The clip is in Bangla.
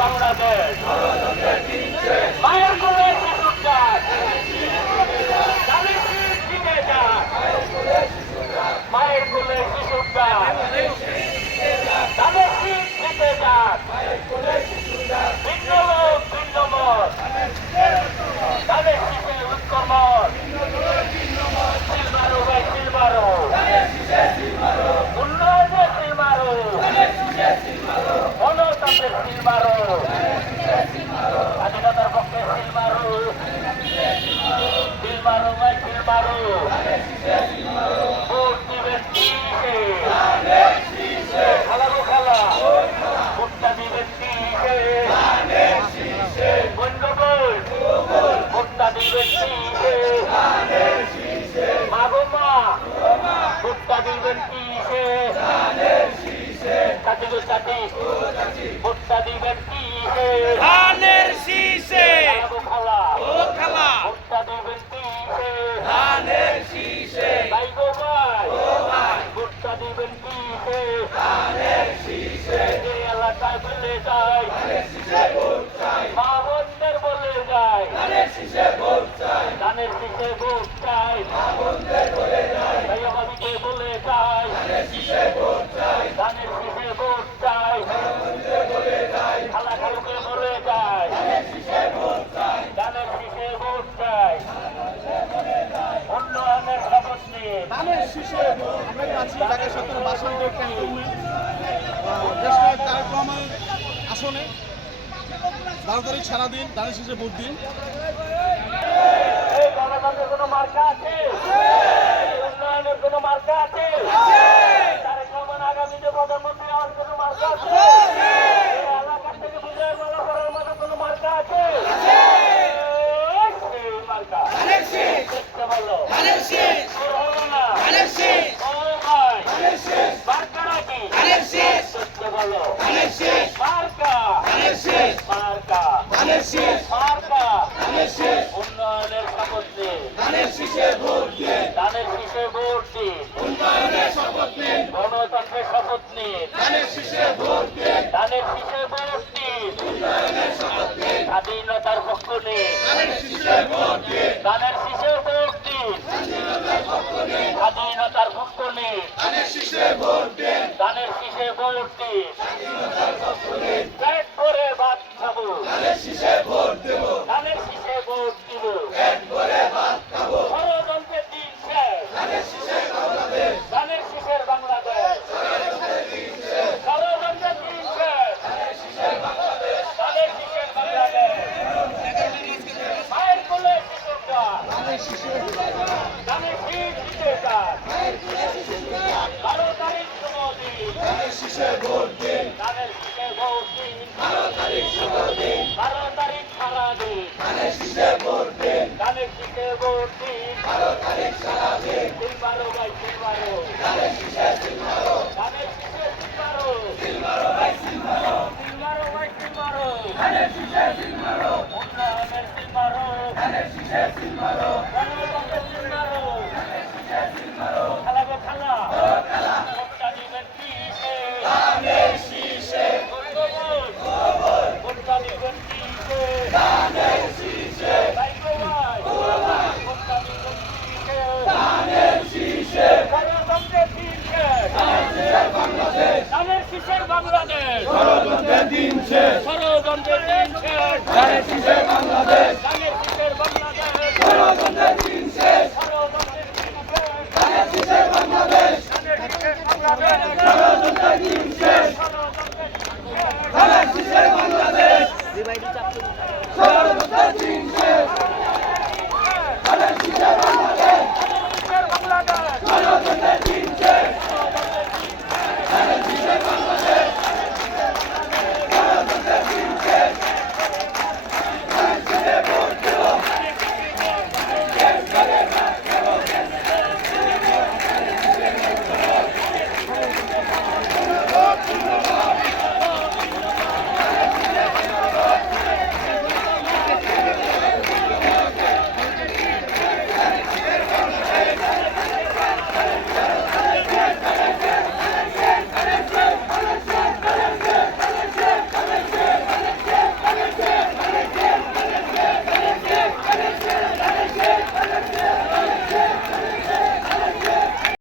বাংলাদেশ মায়ের কোলে শিশুর ডাক ধানের শীষ জিতে যাক মায়ের কোলে শিশুর ডাক ধানের শীষ জিতে যাক ভিন্ন লোক ভিন্ন মত ধানের শীষের উৎকর্মণ সিলমারো ভাই সিলমারো উন্নয়নের সিলমারো গণতন্ত্রের সিলমারো স্বাধীনতার পক্ষে সিলমারো সিলমারো ভাই সিলমারো ভোট দিবেন কিসে খেলাবো খেলা ভোটটা দিবেন কিসে বন্ধ বই ভোটটা দিবেন কিসে মাগো মা ভোটটা দিবেন কিসে সাথী গো সাথী ভোটটা দিবেন কিসে ধানের শীষে খেলা ও খেলা ভোটটা দিবেন কিসে ধানের শীষে ভাই গো ভাই ও ভাই ভোটটা দিবেন কিসে ধানের শীষে যে এলাকায় বলে যায় ধানের শীষে ভোট চাই মা বোনদের বলে যায় ধানের শীষে ভোট চাই ধানের শীষে ভোট চাই মা বোনদের বলে যাই ভাই আমাদেরকে বলে যায় ধানের শীষে ভোট চাই ধানের শীষে ভোট চাই মা বোনদের বলে যাই খালা খালুকে বলে যায় ধানের শীষে ভোট চাই ধানের শীষে ভোট চাই উন্নয়নের শপথ নিয়ে ধানের শীষে আমরা আছি ঢাকা 17 ক্যান্টনমেন্ট দেশ নায়ক তারেক রহমান আসনে 12 তারিখ সারাদিন ধানের শীষে ভোট দিন। এই গণতন্ত্রের কোনো মার্কা আছে উন্নয়নের কোনো মার্কা আছে তারেক রহমান আগামীতে প্রধানমন্ত্রী হওয়ার কোনো মার্কা আছে এই এলাকার থেকে বিজয়ের মালা করার মতো কোনো মার্কা আছে এই মার্কা ধানের শীষ দেখতে ভালো ধানের শীষ তোর হলো না ধানের শীষ ও ভাই ধানের শীষ মার্কাটা কি ধানের শীষ দেখতে ভালো ধানের শীষ মার্কা ধানের শীষ মার্কা ধানের শীষ মার্কা ধানের শীষ উন্নয়নের শপথ নিন ধানের শীষে ভোট দিন ধানের শীষে ভোট দিন উন্নয়নের শপথ নিন গণতন্ত্রের শপথ নিন ধানের শীষে ভোট দিন ধানের শীষে ভোট দিন উন্নয়নের শপথ নিন স্বাধীনতার পক্ষ নিন ধানের শীষে ভোট দিন ধানের শীষে ভোট দিন স্বাধীনতার পক্ষ নিন ধানের শীষে ভোট দিন ধানের শীষে ভোট দিন পেট ভরে ভাত খাবো ধানের শীষে ভোট দেব ধানের শীষে ভোট দিব পেট ভরে ভাত খাবো ষড়যন্ত্রের দিন শেষ ধানের শীষে বাংলাদেশ ধানের শীষের বাংলাদেশ ষড়যন্ত্রের দিন শেষ ধানের শীষে বাংলাদেশ ধানের শীষের বাংলাদেশ মায়ের কোলে শিশুর ডাক ধানের শীষ দিতে ডাক 12 তারিখ সময় দিন ধানের শীষে ভোট দিন ধানের শীষে ভোট দিন 12 তারিখ সময় দিন 12 তারিখ সারা দিন ধানের শীষে ভোট দিন ধানের শীষে ভোট দিন 12 তারিখ সারা দিন সিলমারো ভাই সিলমারো ধানের শীষে সিলমারো ধানের শীষে সিলমারো সিলমারো ভাই সিলমারো সিলমারো ভাই সিলমারো ধানের শীষে সিলমারো উন্নয়নের সিলমারো ধানের শীষে সিলমারো গণতন্ত্রের সিলমারো ধানের শীষে সিলমারো খেলা গো খেলা ও খেলা ভোটটা দিবেন কিসে ধানের শীষে ভোটটা দিবেন কিসে ধানের শীষে ভাই গো ভাই ভোটটা দিবেন কিসে ধানের শীষে গণতন্ত্রের দিন শেষ বাংলাদেশ ধানের শীষের বাংলাদেশ ষড়যন্ত্রের দিন শেষ ষড়যন্ত্রের দিন শেষ ধানের শীষে বাংলাদেশ